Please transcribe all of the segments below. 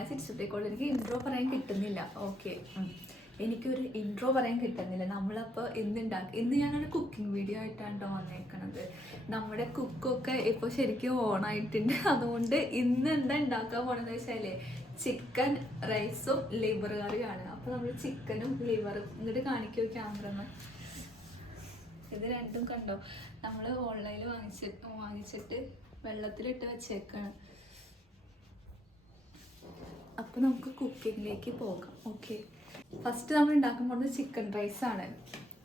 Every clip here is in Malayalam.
ഞാൻ ചിരിച്ചിട്ടേക്കോളൂ. എനിക്ക് ഇൻട്രോ പറയാൻ കിട്ടുന്നില്ല. ഓക്കെ, എനിക്കൊരു ഇൻട്രോ പറയാൻ കിട്ടുന്നില്ല. നമ്മളപ്പോൾ ഇന്ന് ഞാനൊരു കുക്കിംഗ് വീഡിയോ ആയിട്ടാണ് വന്നേക്കണത്. നമ്മുടെ കുക്കൊക്കെ ഇപ്പോൾ ശരിക്കും ഓണായിട്ടുണ്ട്. അതുകൊണ്ട് ഇന്ന് എന്താ ഉണ്ടാക്കാൻ പോണെന്ന് വെച്ചാൽ ചിക്കൻ റൈസും ലിവർ കറിയാണ്. അപ്പോൾ നമ്മൾ ചിക്കനും ലിവറും ഇങ്ങോട്ട് കാണിക്കോ ക്യാമറന്ന്. ഇത് രണ്ടും കണ്ടോ, നമ്മൾ ഓൺലൈനിൽ വാങ്ങിച്ചിട്ട് വെള്ളത്തിലിട്ട് വെച്ചേക്കാണ്. അപ്പോൾ നമുക്ക് കുക്കിങ്ങിലേക്ക് പോകാം. ഓക്കെ, ഫസ്റ്റ് നമ്മൾ ഉണ്ടാക്കാൻ പോകുന്നത് ചിക്കൻ റൈസാണ്.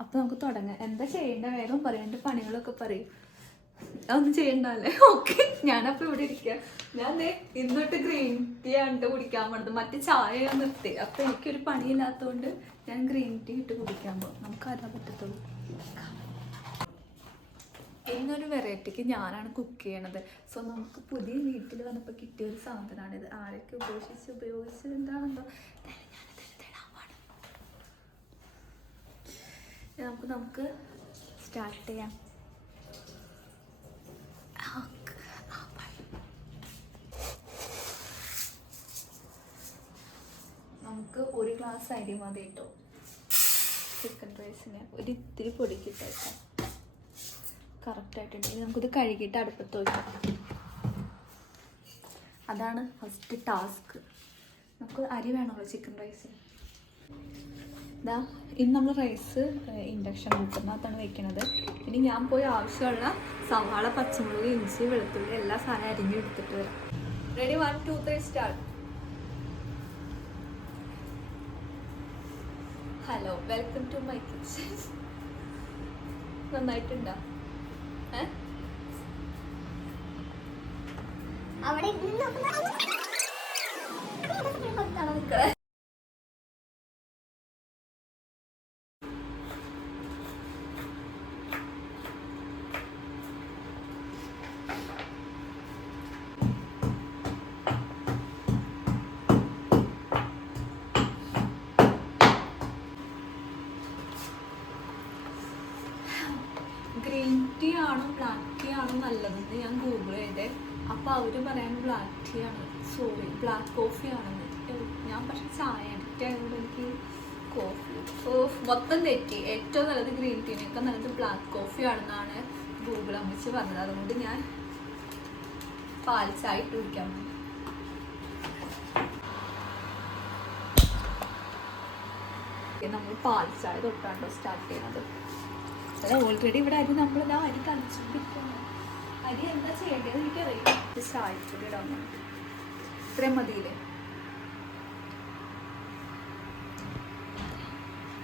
അപ്പോൾ നമുക്ക് തുടങ്ങാം. എന്താ ചെയ്യേണ്ട വേഗം പറയാം, എൻ്റെ പണികളൊക്കെ പറയും. അതൊന്നും ചെയ്യണ്ടല്ലേ? ഓക്കെ, ഞാനപ്പോൾ ഇവിടെ ഇരിക്കുക. ഞാൻ ഇന്നോട്ട് ഗ്രീൻ ടീ ആണ് കുടിക്കാൻ പോണത്. മറ്റേ ചായ ഞാൻ നിർത്തി. അപ്പോൾ എനിക്കൊരു പണിയില്ലാത്തതുകൊണ്ട് ഞാൻ ഗ്രീൻ ടീ ഇട്ട് കുടിക്കാൻ പോകും. നമുക്ക് അതാ പറ്റത്തുള്ളൂ. ഇന്നൊരു വെറൈറ്റിക്ക് ഞാനാണ് കുക്ക് ചെയ്യണത്. സോ നമുക്ക് പുതിയ വീട്ടിൽ വന്നപ്പോൾ കിട്ടിയ ഒരു സാധനമാണിത്. ആരൊക്കെ ഉപയോഗിച്ച് എന്താണെന്തോ നമുക്ക് സ്റ്റാർട്ട് ചെയ്യാം. നമുക്ക് ഒരു ഗ്ലാസ് അരി മതി കേട്ടോ ചിക്കൻ റൈസിന്. ഒരു ഇത്തിരി പൊടിക്കിട്ടേക്കാം. കറക്റ്റായിട്ടുണ്ടെങ്കിൽ നമുക്കിത് കഴുകിയിട്ട് അടുപ്പത്ത് വയ്ക്കാം. അതാണ് ഫസ്റ്റ് ടാസ്ക്. നമുക്ക് അരി വേണമല്ലോ ചിക്കൻ റൈസിന്. ഇതാ ഇന്ന് നമ്മൾ റൈസ് ഇൻഡക്ഷൻ കുക്കറിനകത്താണ് വെക്കുന്നത്. ഇനി ഞാൻ പോയി ആവശ്യമുള്ള സവാള, പച്ചമുളക്, ഇഞ്ചി, വെളുത്തുള്ളി എല്ലാ സാധനം അരിഞ്ഞ് എടുത്തിട്ട് വരാം. Ready, 1 2 3 start. Hello, welcome to my kitchen. നന്നായിട്ടുണ്ടോ? അവിടെ ഗ്രീൻ ടീ ആണോ ബ്ലാക്ക് ടീ ആണോ നല്ലതെന്ന് ഞാൻ ഗൂഗിൾ ചെയ്തേ. അപ്പോൾ അവർ പറയാൻ ബ്ലാക്ക് ടീ ആണ്, സോറി ബ്ലാക്ക് കോഫി ആണെന്ന്. ഞാൻ പക്ഷെ ചായ അഡിക്റ്റ് ആയതുകൊണ്ട് എനിക്ക് കോഫി മൊത്തം തെറ്റി. ഏറ്റവും നല്ലത് ഗ്രീൻ ടീനേക്കാൾ നല്ലത് ബ്ലാക്ക് കോഫി ആണെന്നാണ് ഗൂഗിൾ അമ്മച്ച് പറഞ്ഞത്. അതുകൊണ്ട് ഞാൻ പാൽ ചായ ഇട്ട് കുടിക്കാൻ പോകും. നമ്മൾ പാൽ ചായ തൊട്ടാണ്ടോ സ്റ്റാർട്ട് ചെയ്യണത്. ഓൾറെഡി ഇവിടെ അരി നമ്മളിതാ അരി തളിച്ചുകൊണ്ടിരിക്കുകയാണ്. അരി എന്താ ചെയ്യേണ്ടത് എനിക്കറിയാം. ചായപ്പൊടി ഇടാൻ വേണ്ടി ഇത്രയും മതിയില്ലേ?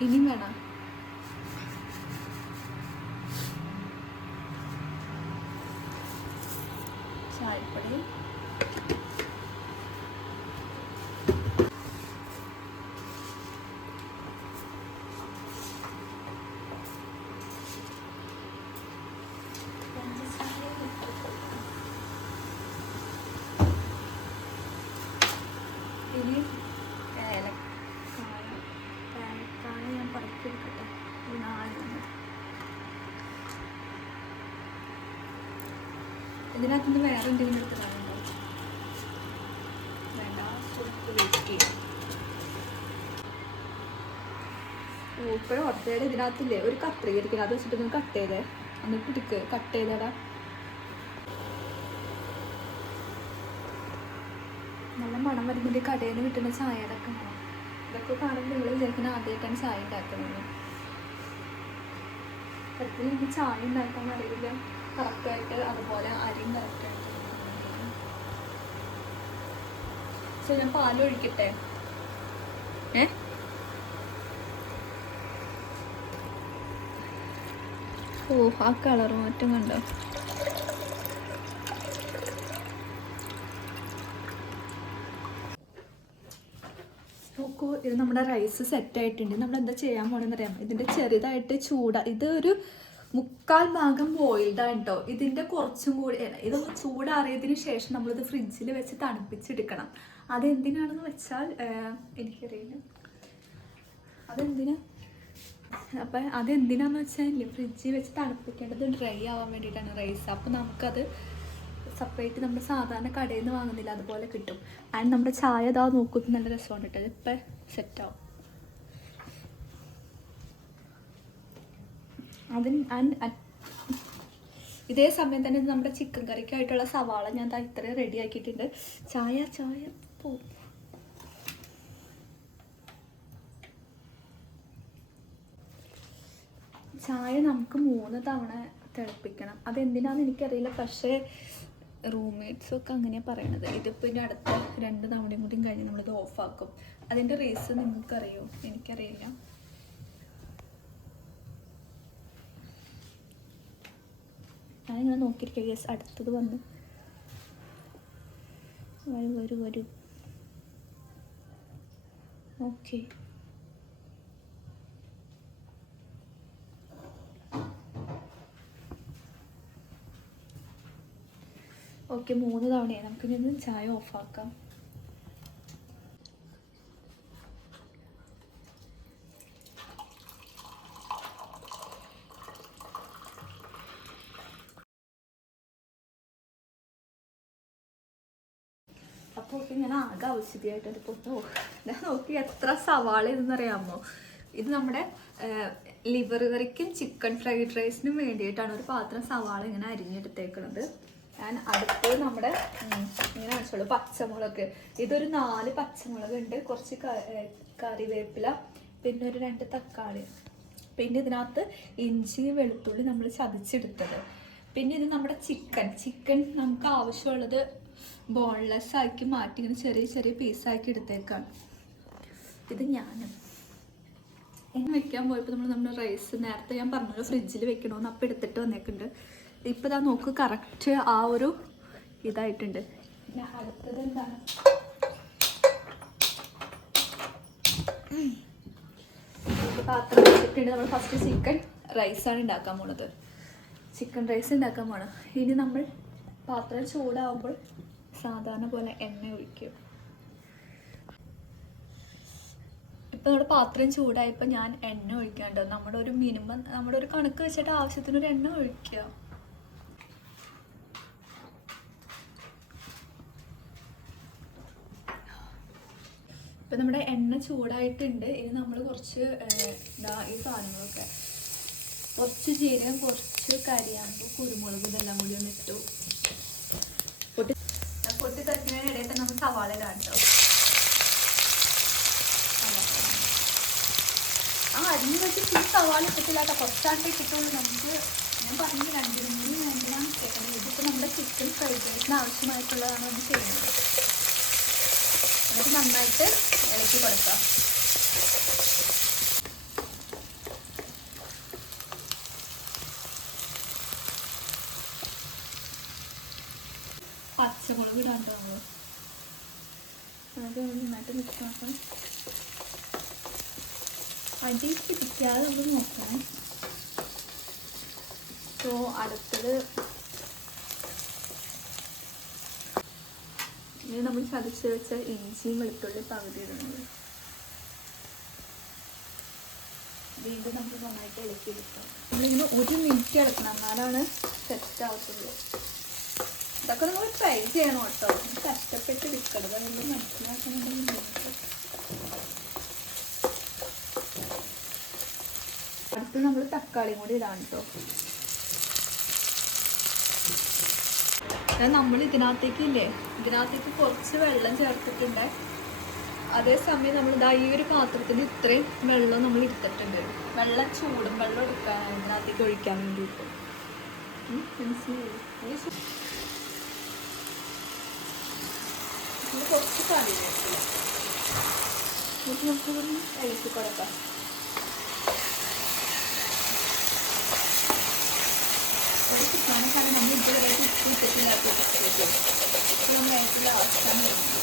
ഇനിയും വേണം. ചായപ്പൊടി ഇനി ഏലക്കായ ഞാൻ പറക്കിയെടുക്കട്ടെ. ഒരു 4 ഇതിനകത്തുനിന്ന് വേറെ എന്തെങ്കിലും എടുത്തിട്ടുണ്ടോ? വേണ്ട, വെയിറ്റ് ചെയ്യാം. ഇപ്പോഴും ഒറ്റയുടെ ഇതിനകത്തില്ലേ ഒരു കത്രിക ഇരിക്കണം. അത് വെച്ചിട്ട് ഒന്ന് കട്ട് ചെയ്തേ. എന്നിട്ട് ഇരിക്ക് കട്ട് ചെയ്തേടാ. നല്ല മണം വരുന്നുണ്ട്. കടയിൽ നിന്ന് കിട്ടുന്ന ചായയുടെ ഒക്കെ മണം. ഇതൊക്കെ കാണുമ്പോൾ നിങ്ങൾ വിചാരിക്കുന്ന ആദ്യമായിട്ടാണ് ചായ ഉണ്ടാക്കുന്നത്. സത്യത്തിൽ എനിക്ക് ചായ ഉണ്ടാക്കാൻ അറിയില്ല കറക്റ്റായിട്ട്. അതുപോലെ അരിയും കറക്റ്റായിട്ട്. പക്ഷെ ഞാൻ പാലൊഴിക്കട്ടെ. ഓ, ആ കളർ മാറ്റം കണ്ടോ? നോക്കൂ, ഇത് നമ്മുടെ റൈസ് സെറ്റായിട്ടുണ്ട്. നമ്മൾ എന്താ ചെയ്യാൻ പോകണമെന്ന് അറിയാം. ഇതിൻ്റെ ചെറുതായിട്ട് ഇത് ഒരു 3/4 ഭാഗം ബോയിൽഡാണ് കേട്ടോ. ഇതിൻ്റെ കുറച്ചും കൂടി ഇതൊന്ന് ചൂടാറിയതിന് ശേഷം നമ്മളിത് ഫ്രിഡ്ജിൽ വെച്ച് തണുപ്പിച്ചെടുക്കണം. അതെന്തിനാണെന്ന് വെച്ചാൽ എനിക്കറിയില്ല അതെന്തിനാ. അപ്പം അതെന്തിനാന്ന് വെച്ചാൽ ഫ്രിഡ്ജിൽ വെച്ച് തണുപ്പിക്കേണ്ടത് ഡ്രൈ ആവാൻ വേണ്ടിയിട്ടാണ് റൈസ്. അപ്പോൾ നമുക്കത് സെപ്പറേറ്റ് നമ്മൾ സാധാരണ കടയിൽ നിന്ന് വാങ്ങുന്നില്ല അതുപോലെ കിട്ടും. ആൻഡ് നമ്മുടെ ചായ ഇതാ നോക്കുമ്പോൾ നല്ല രസമാണ് കേട്ടോ. ഇപ്പം സെറ്റാവും അതിന്. ഇതേ സമയം തന്നെ നമ്മുടെ ചിക്കൻ കറിക്കായിട്ടുള്ള സവാള ഞാൻ ഇത്രയും റെഡി ആക്കിയിട്ടുണ്ട്. ചായ പോവും. ചായ നമുക്ക് 3 തവണ തിളപ്പിക്കണം. അതെന്തിനാന്ന് എനിക്കറിയില്ല, പക്ഷേ റൂംമേറ്റ്സൊക്കെ അങ്ങനെയാണ് പറയണത്. ഇതിപ്പോൾ ഇനി അടുത്ത 2 തവണയും കൂടി കഴിഞ്ഞ് നമ്മളിത് ഓഫാക്കും. അതിൻ്റെ റീസൺ നിങ്ങൾക്കറിയോ? എനിക്കറിയില്ല. ഞാനിങ്ങനെ നോക്കിയിരിക്കുക. യെസ്, അടുത്തത് വന്നു. വരൂ. ഓക്കെ, ഓക്കെ 3 തവണയായി. നമുക്കിനി ചായ ഓഫാക്കാം. അപ്പോൾ ഓക്കെ, ഞാൻ ആകെ ഔഷധിയായിട്ടൊരു പൊട്ടോ ഞാൻ നോക്കി എത്ര സവാള ഇതെന്നറിയാമോ? ഇത് നമ്മുടെ ലിവർ കറിക്കും ചിക്കൻ ഫ്രൈഡ് റൈസിനും വേണ്ടിയിട്ടാണ് ഒരു പാത്രം സവാള ഇങ്ങനെ അരിഞ്ഞെടുത്തേക്കുന്നത്. ഞാൻ അടുത്ത് നമ്മുടെ ഇങ്ങനെ വെച്ചോളൂ പച്ചമുളക്. ഇതൊരു 4 പച്ചമുളക് ഉണ്ട്, കുറച്ച് കറിവേപ്പില, പിന്നെ ഒരു 2 തക്കാളി, പിന്നെ ഇതിനകത്ത് ഇഞ്ചി വെളുത്തുള്ളി നമ്മൾ ചതച്ചെടുത്തത്. പിന്നെ ഇത് നമ്മുടെ ചിക്കൻ നമുക്ക് ആവശ്യമുള്ളത് ബോൺലെസ് ആക്കി മാറ്റി ഇങ്ങനെ ചെറിയ പീസാക്കി എടുത്തേക്കാണ്. ഇത് ഞാൻ വെക്കാൻ പോയപ്പോൾ നമ്മുടെ റൈസ് നേരത്തെ ഞാൻ പറഞ്ഞല്ലോ ഫ്രിഡ്ജിൽ വെക്കണമെന്ന്, അപ്പം എടുത്തിട്ട് വന്നേക്കുന്നുണ്ട്. ഇപ്പം ഇതാ നോക്ക്, കറക്റ്റ് ആ ഒരു ഇതായിട്ടുണ്ട്. പിന്നെ അടുത്തത് എന്താണ്, പാത്രം വെച്ചിട്ടുണ്ട്. നമ്മൾ ഫസ്റ്റ് ചിക്കൻ റൈസാണ് ഉണ്ടാക്കാൻ പോണത്. ചിക്കൻ റൈസ് ഉണ്ടാക്കാൻ പോകണം. ഇനി നമ്മൾ പാത്രം ചൂടാവുമ്പോൾ സാധാരണ പോലെ എണ്ണ ഒഴിക്കും. ഇപ്പം നമ്മുടെ പാത്രം ചൂടായപ്പോൾ ഞാൻ എണ്ണ ഒഴിക്കാണ്ട്. നമ്മുടെ ഒരു മിനിമം, നമ്മുടെ ഒരു കണക്ക് വെച്ചിട്ട് ആവശ്യത്തിനൊരു എണ്ണ ഒഴിക്കുക. ഇപ്പം നമ്മുടെ എണ്ണ ചൂടായിട്ടുണ്ട്. ഇനി നമ്മൾ കുറച്ച് ഈ സാധനങ്ങളൊക്കെ, കുറച്ച് ജീരകം, കുറച്ച് കരിയാമ്പൂ, കുരുമുളക്, ഇതെല്ലാം കൂടി ഒന്ന് ഇട്ടു. പൊട്ടി തെറിക്കുന്നതിനിടയിൽ തന്നെ നമ്മൾ സവാള ഇടാം കേട്ടോ. അരിഞ്ഞ് വെച്ചിട്ട് ഈ സവാള ഇട്ടിട്ടില്ല കേട്ടോ, കുറച്ചാണ്ട് ഇട്ടിട്ടുള്ളൂ. നമുക്ക് ഞാൻ പറഞ്ഞു 2 മിനിറ്റാണ് കേൾക്കുന്നത്. ഇതിപ്പോൾ നമ്മുടെ ചിക്കൻ ഫ്രൈഡ് റൈസിന് ആവശ്യമായിട്ടുള്ളതാണ് നമ്മൾ ചെയ്യുന്നത്. എന്നിട്ട് നന്നായിട്ട് ഇളക്കി കൊടുക്കാം. പച്ചമുളക് ഇടാണ്ടോ നമ്മൾ, അത് നന്നായിട്ട് മിക്സ് ആക്കണം. അടി പിടിക്കാതെ നമ്മൾ നോക്കണം. സോ അടുത്തത് ഇനി നമ്മൾ ചതച്ച് വെച്ച ഇഞ്ചിയും വെളുത്തുള്ളി പകുതി ഇടുന്നത്. വീണ്ടും നമ്മൾ നന്നായിട്ട് ഇളക്കിയെടുക്കാം. നമ്മളിങ്ങനെ 1 മിനിറ്റ് ഇളക്കണം, എന്നാലാണ് സെറ്റ് ആവത്തുള്ളൂ. ഇതൊക്കെ നമ്മൾ ട്രൈ ചെയ്യണം കേട്ടോ. കഷ്ടപ്പെട്ട് എടുക്കണം, അതുകൊണ്ട് മനസ്സിലാക്കുന്നുണ്ടെങ്കിൽ. അടുത്ത് നമ്മൾ തക്കാളിയും കൂടി ഇടാണ് കേട്ടോ. നമ്മൾ ഇതിനകത്തേക്ക് കുറച്ച് വെള്ളം ചേർത്തിട്ടുണ്ട്. അതേസമയം നമ്മൾ ഈ ഒരു പാത്രത്തിന് ഇത്രയും വെള്ളം നമ്മൾ എടുത്തിട്ടുണ്ട്. വെള്ളം ചൂടും വെള്ളം എടുക്കാൻ ഇതിനകത്തേക്ക് ഒഴിക്കാൻ വേണ്ടിയിട്ട്. കുറച്ച് കറിവേപ്പില നമുക്ക് ഇളക്കി കൊടുക്കാം. ഒരു ചിക്കനൊക്കെ നമ്മൾ ഇതുവരെ ഇട്ടിട്ടില്ലാത്ത നമ്മൾ ഏറ്റവും ലാസ്റ്റാണ് വരുന്നത്.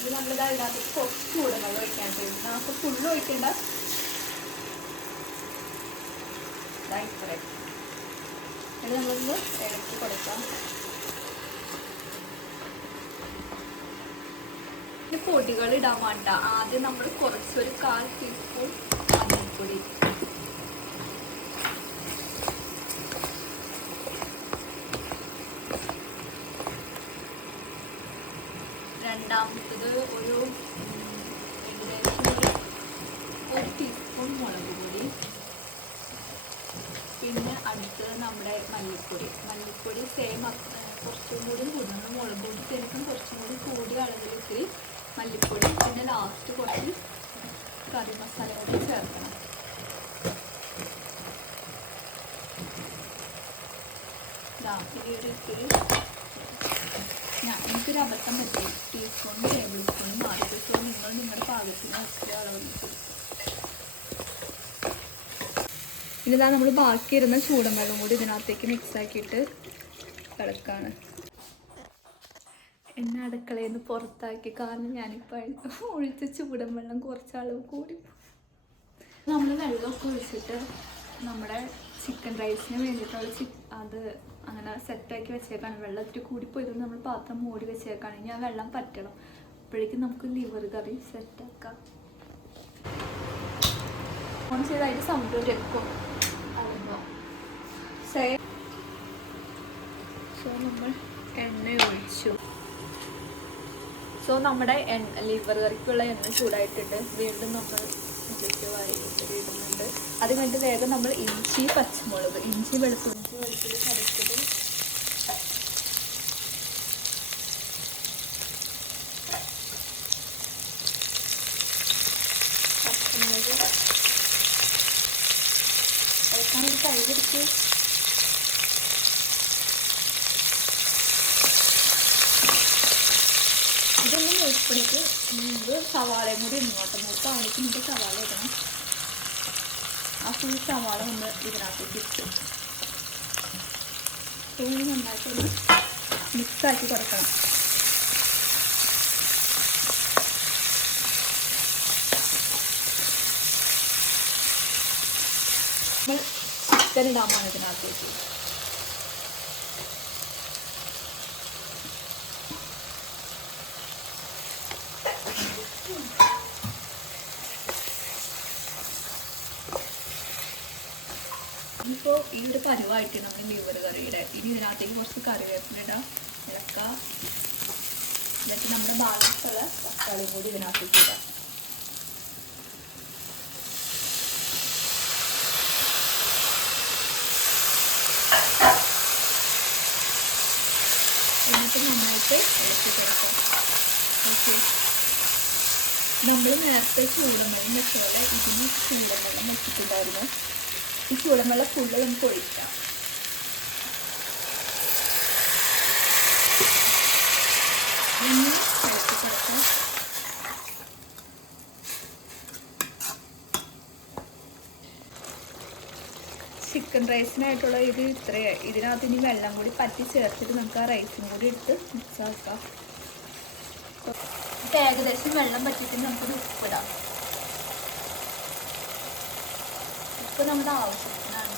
ഇത് നമ്മളിതാ ഇതിനകത്ത് കുറച്ച് ചൂടുവെള്ളം ഒഴിക്കാണ്ട്, നമുക്ക് ഫുള്ള് ഒഴിക്കേണ്ട. ഇത്രയും ഇത് നമ്മളൊന്ന് ഇളക്കി കൊടുക്കാം. പൊടികൾ ഇടാൻ വേണ്ട. ആദ്യം നമ്മൾ കുറച്ചൊരു 1/4 ടീസ്പൂൺ മഞ്ഞൾപ്പൊടി, രണ്ടാമത്തത് ഒരു ഏകദേശം ഒരു ടീസ്പൂൺ മുളക് പൊടി. പിന്നെ അടുത്തത് നമ്മുടെ മല്ലിപ്പൊടി സെയിം കുറച്ചും കൂടി കൂടണം. മുളക് പൊടി ശരിക്കും കുറച്ചും കൂടി കൂടിയ അളവിൽ മല്ലിപ്പൊടി. പിന്നെ ലാസ്റ്റ് കുറച്ച് കറി മസാല കൂടി ചേർക്കണം. എനിക്കൊരു അബദ്ധം പറ്റി, ടീസ്പൂൺ ടേബിൾ സ്പൂൺ മാറ്റി. സോ നിങ്ങൾ നിങ്ങളുടെ പാകത്തിന് എത്ര അളവിൽ. ഇനിതാ നമ്മൾ ബാക്കി ഇരുന്ന ചൂടൻ വെള്ളം കൂടി ഇതിനകത്തേക്ക് മിക്സ് ആക്കിയിട്ട് കിടക്കാണ്. എന്നെ അടുക്കളയിൽ നിന്ന് പുറത്താക്കി, കാരണം ഞാനിപ്പോൾ ഒഴിച്ച ചൂടൻ വെള്ളം കുറച്ച് അളവ് കൂടി. നമ്മൾ വെള്ളമൊക്കെ ഒഴിച്ചിട്ട് നമ്മുടെ ചിക്കൻ റൈസിന് വേണ്ടിയിട്ടുള്ള അത് അങ്ങനെ സെറ്റാക്കി വെച്ചേക്കാണ്. വെള്ളം ഇത്തിരി കൂടിപ്പോയതുകൊണ്ട് നമ്മൾ പാത്രം മൂടി വെച്ചേക്കാണ്. ഇനി ആ വെള്ളം പറ്റണം. അപ്പോഴേക്കും നമുക്ക് ലിവർ കറി സെറ്റാക്കാം. ഓൺ ചെയ്തായിട്ട് സൗണ്ട് വെക്കും. സോ നമ്മൾ എണ്ണ ഒഴിച്ചു. സോ നമ്മുടെ ലിവർ കറിക്കുള്ള എണ്ണ ചൂടായിട്ടുണ്ട്. വീണ്ടും നമ്മൾ ഇഞ്ചി ഇടുന്നുണ്ട്. അത് കഴിഞ്ഞിട്ട് വേഗം നമ്മൾ ഇഞ്ചി വെളുത്തുള്ളി ചതച്ചത് പച്ചമുളക് ഇളക്കാനൊരു കൈയെടുത്ത് ഇതൊന്നും മൂപ്പണിക്ക് മുമ്പ് സവാളയും കൂടി ഇങ്ങോട്ട് മൂത്താണിക്ക് മുമ്പ് സവാള ഇടണം. ആ ഫുൾ സവാള ഒന്ന് ഇതിനകത്തേക്ക് ഇട്ടു നന്നായിട്ടൊന്ന് മിക്സാക്കി കൊടുക്കണം. നമ്മൾ ചിക്കൻ ഇടാമാണ് ഇതിനകത്തേക്ക്. ഇപ്പോൾ ഈ ഒരു പരുവായിട്ട് നമ്മൾ ലിവർ കറിയുടെ ഇനി ഇതിനകത്തേക്ക് കുറച്ച് കറിവേപ്പില ഇടാം, ഇളക്കാം. എന്നിട്ട് നമ്മുടെ ബാലൻസുള്ള തക്കാളിയും കൂടി ഇതിനകത്തേക്ക് ഇടാം. എന്നിട്ട് നന്നായിട്ട് ഇളക്കി ചേർക്കാം. ഓക്കെ, നമ്മൾ നേരത്തെ ചൂടുവെള്ളം വെച്ച പോലെ ഇതിന് ചൂടുവെള്ളം വെച്ചിട്ടുണ്ടായിരുന്നു. ഈ ചൂടുവെള്ളം ഫുള്ള് നമുക്ക് ഒഴിക്കാം. ഇനി ഇളക്കി ചേർക്കാം. ചിക്കൻ റൈസിനായിട്ടുള്ള ഇത് ഇത്രയായി. ഇതിനകത്ത് ഇനി വെള്ളം കൂടി പറ്റി ചേർത്തിട്ട് നമുക്ക് ആ റൈസും കൂടി എടുത്ത് മിക്സ് ആക്കാം. ഇപ്പം ഏകദേശം വെള്ളം പറ്റിയിട്ട് നമുക്കൊരു ഉപ്പിടാം. ഉപ്പ് നമ്മുടെ ആവശ്യത്തിനാണ്.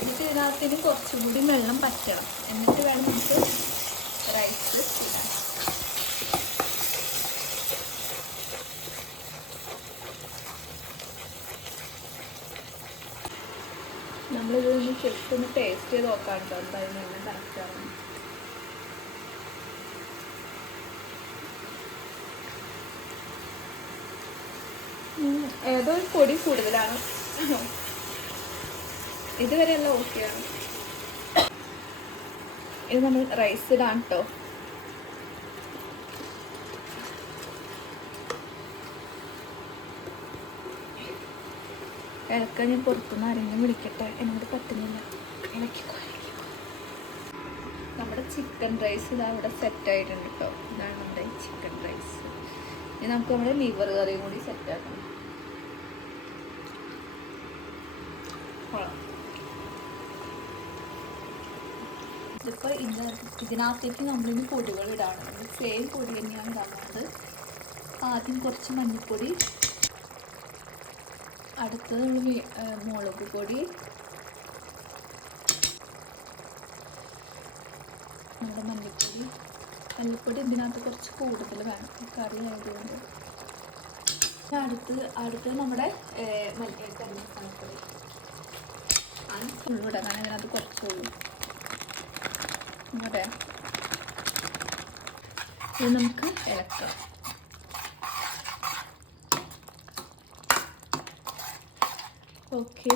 എന്നിട്ട് ഇതിനകത്തിന് കുറച്ചും കൂടി വെള്ളം പറ്റണം. എന്നിട്ട് വേണം നമുക്ക് റൈസ് ഇടാൻ. നമ്മളിതൊന്ന് ജസ്റ്റ് ഒന്ന് ടേസ്റ്റ് ചെയ്ത് നോക്കാം കേട്ടോ, എന്തായാലും എല്ലാം കറക്റ്റാണ്. ഏതോ ഒരു പൊടി കൂടുതലാണ്. ഇതുവരെ എല്ലാം ഓക്കെയാണ്. ഇത് നമ്മൾ റൈസ് ഇടാൻ കേട്ടോ. ഇളക്കാൻ ഞാൻ പുറത്തുനിന്ന് ആരെങ്കിലും വിളിക്കട്ടെ, എന്നോട് പറ്റുന്നില്ല. നമ്മുടെ ചിക്കൻ റൈസ് ഇതാ ഇവിടെ സെറ്റായിട്ടുണ്ട് കേട്ടോ. ഇതാണ് നമ്മുടെ ചിക്കൻ റൈസ്. ഇനി നമുക്ക് നമ്മുടെ ലിവർ കറിയും കൂടി സെറ്റാക്കണം. ഇതിപ്പോൾ ഇതിനകത്തേക്ക് നമ്മളിന്ന് പൊടികൾ ഇടാണ്. സെയിം പൊടി തന്നെയാണ് ഇടുന്നത്. ആദ്യം കുറച്ച് മഞ്ഞൾപ്പൊടി, അടുത്തത് മുളക് പൊടി, നമ്മുടെ മല്ലിപ്പൊടി ഇതിനകത്ത് കുറച്ച് കൂടുതൽ വേണം, കറി ആയതുകൊണ്ട്. അടുത്ത് നമ്മുടെ മസാലപ്പൊടി അത് ഫുള്ളിടാൻ, കാരണം ഇതിനകത്ത് കുറച്ചുള്ളൂ. ഇവിടെ ഇത് നമുക്ക് ഇളക്കാം. ഓക്കെ,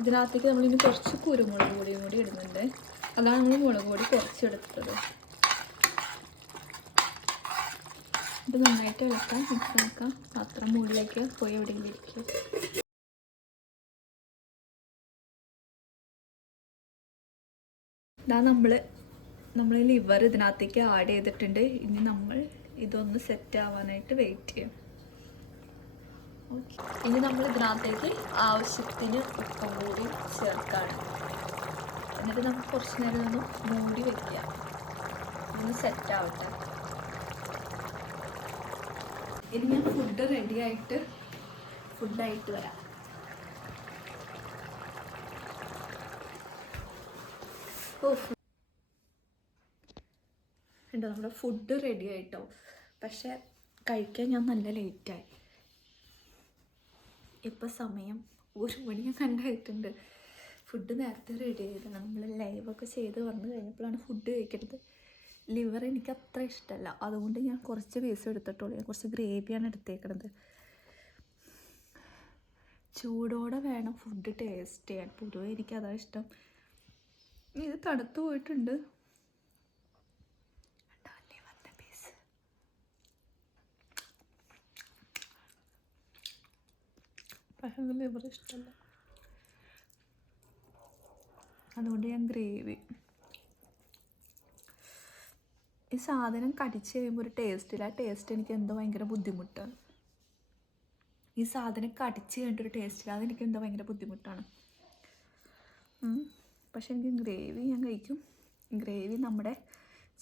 ഇതിനകത്തേക്ക് നമ്മളിനി കുറച്ച് കുരുമുളക് പൊടിയും കൂടി ഇടുന്നുണ്ട്. അതാണ് നമ്മൾ മുളക് പൊടി കുറച്ചെടുത്തത്. ഇത് നന്നായിട്ട് ഇളക്കാം, മിക്സ് ആക്കാം. പാത്രം മൂടിലേക്ക് പോയി എവിടെയെങ്കിലും ഇരിക്കും. ഇതാ നമ്മൾ ലിവർ ഇതിനകത്തേക്ക് ആഡ് ചെയ്തിട്ടുണ്ട്. ഇനി നമ്മൾ ഇതൊന്ന് സെറ്റ് ആവാനായിട്ട് വെയിറ്റ് ചെയ്യും. ഓക്കെ, ഇനി നമ്മൾ ഇതിനകത്തേക്ക് ആവശ്യത്തിന് ഉപ്പും കൂടി ചേർക്കാണ്. എന്നിട്ട് നമുക്ക് കുറച്ച് നേരം ഒന്ന് മൂടി വയ്ക്കുക, ഒന്ന് സെറ്റ് ആവട്ടെ. ഇനി ഞാൻ ഫുഡായിട്ട് വരാം. ഉണ്ടോ, നമ്മുടെ ഫുഡ് റെഡി ആയിട്ടോ. പക്ഷെ കഴിക്കാൻ ഞാൻ നല്ല ലേറ്റായി. ഇപ്പം സമയം 1 മണി കണ്ടായിട്ടുണ്ട്. ഫുഡ് നേരത്തെ റെഡി ആയതാണ്. നമ്മൾ ലൈവൊക്കെ ചെയ്ത് വന്നു കഴിഞ്ഞപ്പോഴാണ് ഫുഡ് കഴിക്കുന്നത്. ലിവർ എനിക്ക് അത്ര ഇഷ്ടമല്ല, അതുകൊണ്ട് ഞാൻ കുറച്ച് പീസ് എടുത്തിട്ടുള്ളൂ. ഞാൻ കുറച്ച് ഗ്രേവിയാണ് എടുത്തേക്കണത്. ചൂടോടെ വേണം ഫുഡ് ടേസ്റ്റ് ചെയ്യാൻ. പൊതുവെ എനിക്കതാ ഇഷ്ടം. ഇത് തണുത്ത് പോയിട്ടുണ്ട്. പക്ഷേ ലിവർ ഇഷ്ടമല്ല, അതുകൊണ്ട് ഞാൻ ഗ്രേവി. ഈ സാധനം കടിച്ച് കഴിയുമ്പോൾ ഒരു ടേസ്റ്റില്ല. ആ ടേസ്റ്റ് എനിക്ക് എന്തോ ഭയങ്കര ബുദ്ധിമുട്ടാണ്. ഈ സാധനം കടിച്ച് കഴിഞ്ഞിട്ടൊരു ടേസ്റ്റില്ല, അതെനിക്ക് എന്തോ ഭയങ്കര ബുദ്ധിമുട്ടാണ്. പക്ഷെ എനിക്ക് ഗ്രേവി ഞാൻ കഴിക്കും. ഗ്രേവി നമ്മുടെ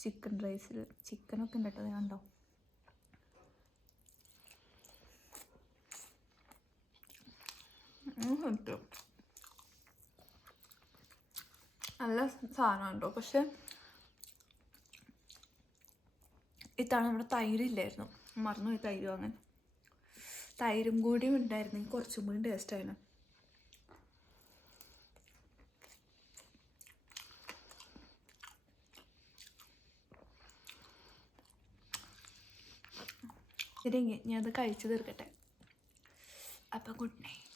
ചിക്കൻ റൈസിൽ ചിക്കനൊക്കെ ഉണ്ടോ കണ്ടോ. നല്ല സാധനമുണ്ടോ. പക്ഷെ ഇതാണ് നമ്മുടെ തൈരില്ലായിരുന്നു, മറന്നുപോയി തൈര് വാങ്ങാൻ. തൈരും കൂടി ഉണ്ടായിരുന്നെങ്കിൽ കുറച്ചും കൂടി ടേസ്റ്റ് ആയിരുന്നു. ശരി, ഞാൻ അത് കഴിച്ചു തീർക്കട്ടെ. അപ്പം ഗുഡ് നൈറ്റ്.